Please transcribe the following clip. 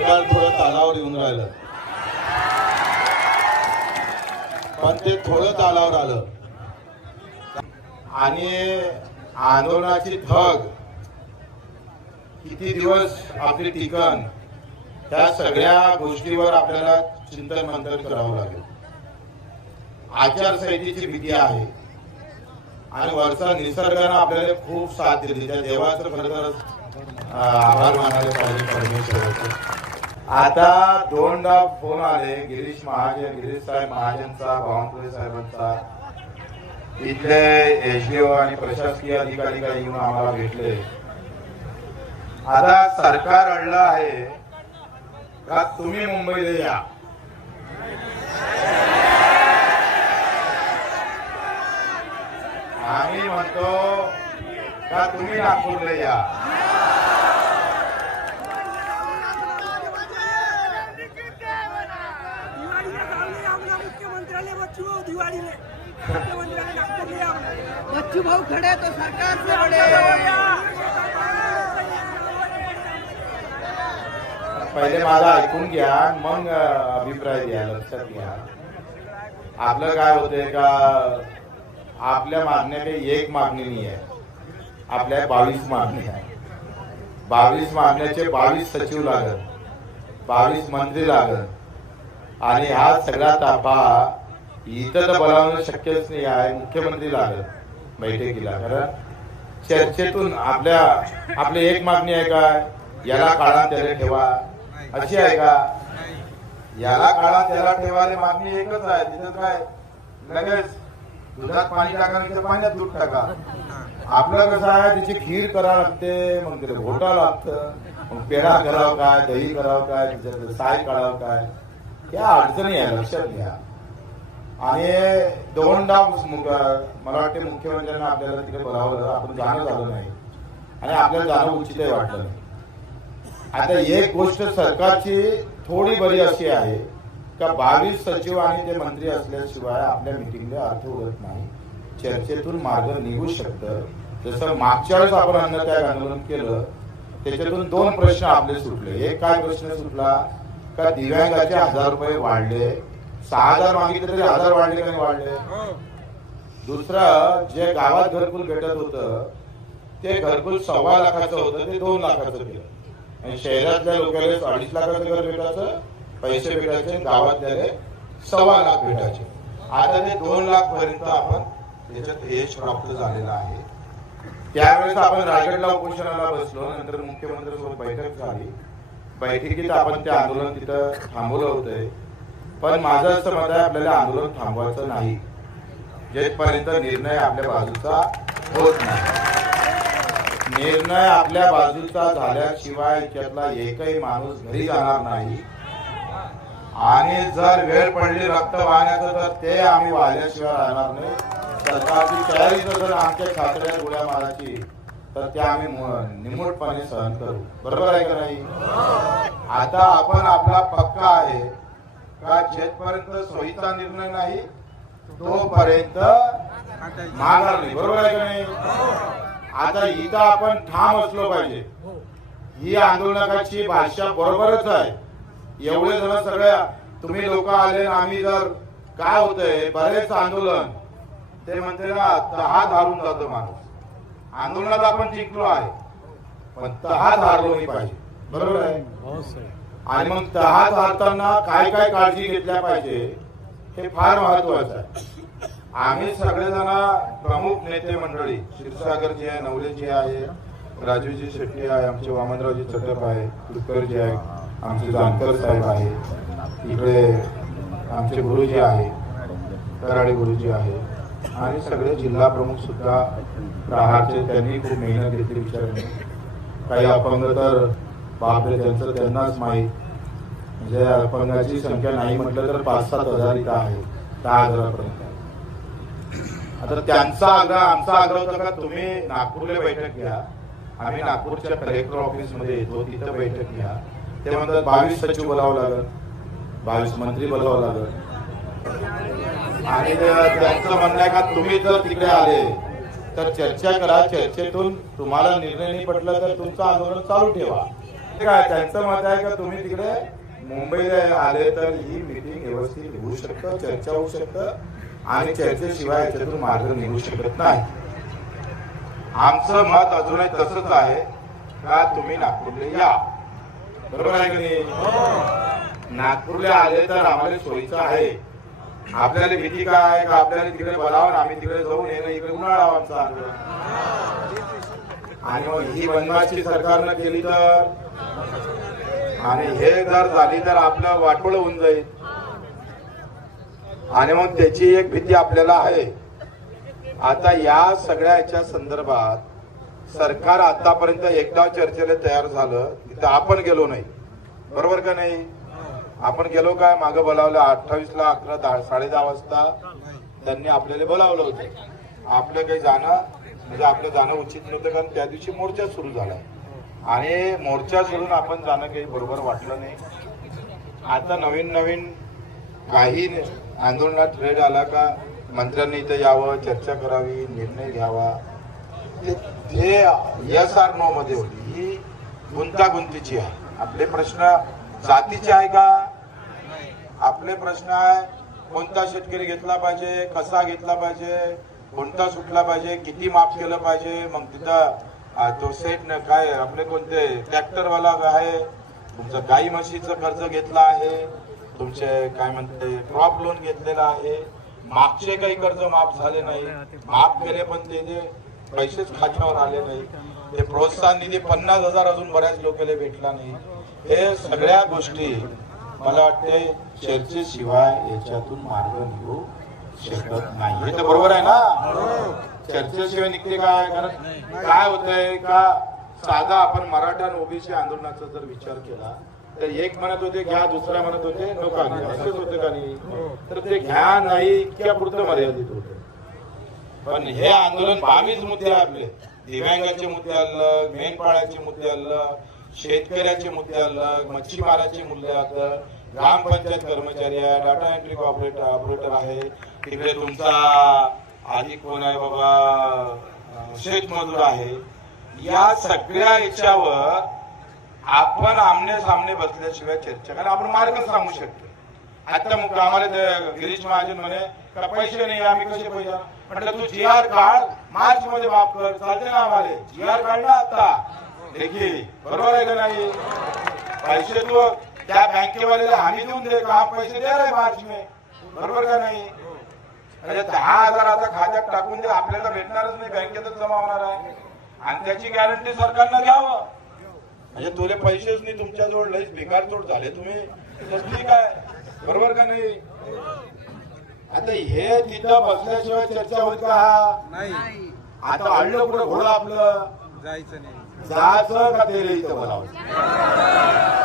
सरकार थोडं तालावर येऊन राहिलं. पण ते थोडं तालावर आलं. आणि आंदोलनाची ठग किती दिवस आपली टिकन त्या सगळ्या गोष्टीवर आपल्याला चिंतन मंथन करावं लागेल. आचारसंहितेची भीती आहे. आणि वरचा निसर्गानं आपल्याला खूप साथ दिली. त्या देवाचं खरं तर आभार मानायला पाहिजे परमेश्वराचं. आता दोनदा फोन आले गिरीश महाजन गिरीश साहेब महाजनचा बावनकुळे साहेबांचा. इथले एसडीओ आणि प्रशासकीय अधिकारी काही येऊन आम्हाला भेटले. आता सरकार अडलं आहे का तुम्ही मुंबईला या? आम्ही म्हणतो का तुम्ही नागपूरला या दिवाळीला चालले आम्हाला मुख्यमंत्र्याला बच्चू दिवाळीले. बच्चू भाऊ खडे तो सरकार से बडे पहिले माझा ऐकून घ्या मग अभिप्राय द्या लक्षात घ्या. आपलं काय होतंय का आपल्या मागण्या काही एक मागणी नाही आहे. आपल्या बावीस मागण्या आहे बावीस मागण्याचे बावीस सचिव लागत बावीस मंत्री लागत आणि हा सगळा ताफा इथं तर बोलावणं शक्यच नाही आहे. मुख्यमंत्री लागत बैठकीला. कारण चर्चेतून आपल्या आपली एक मागणी आहे का? याला काळा त्याला ठेवा. अशी आहे का? याला काळा त्याला ठेवायला मागणी एकच आहे. तिथं काय? लगेच दुधात पाणी टाका तिथं पाण्यात दूध टाका. आपलं कसं आहे? तिची खीर करावं लागते मग तिथे घोटा लागतं. मग पेढा करावं काय? दही करावं काय? त्याच्यात साय काढावं काय? या अडचणी आहे. लक्षात घ्या. आणि दोनदा मुख- मला वाटते मुख्यमंत्र्यांना आपल्याला तिकडे बोलावलं आपण जाणं झालं नाही. आणि आपल्याला जाणं उचितही वाटलं आता एक गोष्ट सरकारची थोडी बरी अशी आहे का बावीस सचिव आणि ते मंत्री असल्याशिवाय आपल्या मिटिंगला अर्थ उरत नाही. चर्चेतून मार्ग निघू शकतं. जसं मागच्या वेळेस आपण अन्नत्याग आंदोलन केलं त्याच्यातून दोन प्रश्न आपले सुटले. एक काय प्रश्न सुटला? का दिव्यांगाचे हजार रुपये वाढले? सहा हजार मागितले तरी हजार वाढले का नाही वाढले? दुसरं जे गावात घरकुल भेटत होतं ते घरकुल सव्वा लाखाचं होतं ते दोन लाखाचं केलं आणि शहरातल्या लोकांना अडीच लाखाचं घर भेटायचं पैसे भेटायचे गावातल्या सव्वा लाख भेटायचे. आता ते दोन लाख पर्यंत आपण त्याच्यात यश प्राप्त झालेलं आहे. त्यावेळेस आपण रायगडला उपोषणाला बसलो नंतर मुख्यमंत्र्यांसोबत बैठक झाली. बैठकीत आपण ते आंदोलन तिथं थांबवलं होतंय पण माझं असं मत आहे आपल्याला आंदोलन थांबवायचं नाही. जेथपर्यंत निर्णय आपल्या बाजूचा होत नाही. निर्णय आपल्या बाजूचा झाल्याशिवाय त्यातला एकही माणूस घरी जाणार नाही. आणि जर वेळ पडली रक्त वाहण्याचं तर ते आम्ही वाहिल्याशिवाय राहणार नाही. सरकारची तयारी जर आमच्या खात्र्या गोळ्या मारायची तर ते आम्ही मु- निमूटपणे सहन करू. बरोबर आहे का नाही? आता आपण आपला पक्का आहे. का जेथपर्यंत सोयीचा निर्णय नाही तोपर्यंत माघार नाही. बरोबर आहे का नाही? आता इथं आपण ठाम असलो पाहिजे. ही आंदोलनाची भाषा बरोबरच आहे. एवढे जण सगळ्या तुम्ही लोक आले ना आम्ही जर काय होतंय बरेच आंदोलन. ते म्हणते ना तहात हारून जातो माणूस. आंदोलनात आपण जिंकलो आहे पण तहात हारलो नाही पाहिजे. बरोबर आहे? हो, आणि मग दहा चालताना काय काय काळजी घेतल्या पाहिजे हे फार महत्वाचं आहे. आम्ही सगळेजण प्रमुख नेते मंडळी क्षीरसागरजी आहे नवलेजी आहे राजूजी शेट्टी आहे आमचे वामनरावजी चटप आहे कुलकरजी आहे आमचे जानकर साहेब आहे इकडे आमचे गुरुजी आहे कराडे गुरुजी आहे आणि सगळे जिल्हा प्रमुख सुद्धा प्रहारचे त्यांनी खूप मेहनत घेतली विचारणे काही अपंग तर बापरे त्यांचं त्यांनाच माहीत. म्हणजे अपंगाची संख्या नाही म्हटलं तर पाच सात हजार इथं आहे. दहा हजारापर्यंत आता त्यांचा आग्रह आमचा आग्रह होता का तुम्ही नागपूरला बैठक घ्या. आम्ही नागपूरच्या कलेक्टर ऑफिसमध्ये येतो तिथं बैठक घ्या. ते म्हणतात बावीस सचिव बोलावं लागल. बावीस मंत्री बोलावं लागल. आणि त्यांचं म्हणणं आहे का तुम्ही जर तिकडे आले तर चर्चा करा. चर्चेतून तुम्हाला निर्णय नाही पटला तर तुमचं आंदोलन चालू ठेवा. ते काय त्यांचं मत आहे का तुम्ही तिकडे? मुंबईला आले तर ही मीटिंग व्यवस्थित होऊ शकतं चर्चा होऊ शकतं आणि चर्चेशिवाय याच्यातून मार्ग निघू शकत नाही. आमचं मत अजूनही तसंच आहे का तुम्ही नागपूरला या? बरोबर आहे की नाही? नागपूरला आले तर आम्हाला सोयीचं आहे. आपल्याला भीती काय? आहे का आपल्याला तिकडे बोलावं आम्ही तिकडे जाऊन येणं इकडे उन्हाळा आमचा. आणि मग ही बनवाशी सरकारनं केली तर? आणि हे जर झाली तर आपलं वाटोळ होऊन जाईल. आणि मग त्याची एक भीती आपल्याला आहे. आता या सगळ्या याच्या संदर्भात सरकार आतापर्यंत एकदा चर्चेला तयार झालं तिथं आपण गेलो नाही. बरोबर का नाही? आपण गेलो काय? मागं बोलावलं अठ्ठावीस ला अकरा साडे दहा वाजता. त्यांनी आपल्याला बोलावलं होतं. आपलं काही जाणं म्हणजे आपलं जाणं उचित नव्हतं कारण त्या दिवशी मोर्चा सुरू झाला. आणि मोर्चा सोडून आपण जाणं काही बरोबर वाटलं नाही. आता नवीन नवीन काही आंदोलनात ट्रेड आला का मंत्र्यांनी इथं यावं चर्चा करावी निर्णय घ्यावा. ते- एस आर नो मध्ये होती. ही गुंतागुंतीची आहे. आपले प्रश्न जातीचे आहे का? आपले प्रश्न आहे कोणता शेतकरी घेतला पाहिजे कसा घेतला पाहिजे? कोणता सुटला पाहिजे किती माफ केलं पाहिजे मग तिथं तो सेट न काय आपले कोणते ट्रॅक्टरवाला आहे तुमचं गाई म्हशीचं कर्ज घेतलं आहे तुमचे काय म्हणते क्रॉप लोन घेतलेलं आहे मागचे काही कर्ज माफ झाले नाही माफ केले पण ते जे पैसेच खात्यावर आले नाही ते प्रोत्साहन निधी पन्नास हजार अजून बऱ्याच लोकांना भेटला नाही. हे सगळ्या गोष्टी मला वाटते चर्चेशिवाय याच्यातून मार्ग निघू शकत नाही हे तर बरोबर आहे ना? चर्चेशिवाय निघते काय? कारण काय होतंय का? साधा आपण मराठा आणि ओबीसी आंदोलनाचा जर विचार केला तर एक म्हणत होते घ्या दुसरा म्हणत होते नका असंच होतं का नाही? तर ते घ्या नाही इतक्या पुरतं मर्यादित होतं. पण हे आंदोलन बावीस मुद्दे आपले. दिव्यांगाचे मुद्दे आणलं मेंढपाळाचे मुद्दे आणलं शेतकऱ्याचे मुद्दे अलग मच्छीमाराचे मुद्दे अलग. ग्रामपंचायत कर्मचारी आहे डाटा एंट्री ऑपरेटर ऑपरेटर आहे. तिकडे तुमचा आधी कोण आहे बाबा? शेतमजूर आहे. या सगळ्या याच्यावर आपण आमने सामने बसल्याशिवाय चर्चा कारण आपण मार्ग सांगू शकतो. आता मग आम्हाला गिरीश महाजन म्हणे का पैसे नाही आम्ही कसे पैसे म्हटलं तू जी आर काढ मार्च मध्ये वापर चालते ना आम्हाला. जी आर काढला आता. देखी बरोबर आहे का नाही? पैसे तू त्या बँकेवाल्याला हमी देऊन दे का? पैसे दे रहे मार्च में बरोबर का नाही? म्हणजे दहा हजार आता खात्यात टाकून दे आपल्याला भेटणारच नाही बँकेतच जमा होणार आहे. आणि त्याची गॅरंटी सरकारनं घ्यावं म्हणजे तुले पैसेच नाही तुमच्याजवळ लईच बेकार तोड झाले तुम्ही. ठीक आहे. बरोबर का नाही? आता हे तिथं बसल्याशिवाय चर्चा होत का? हा नाही. आता आणलं कुठं? घोडं आपलं. जायचं नाही. जायचं का ते इथं बोलावं?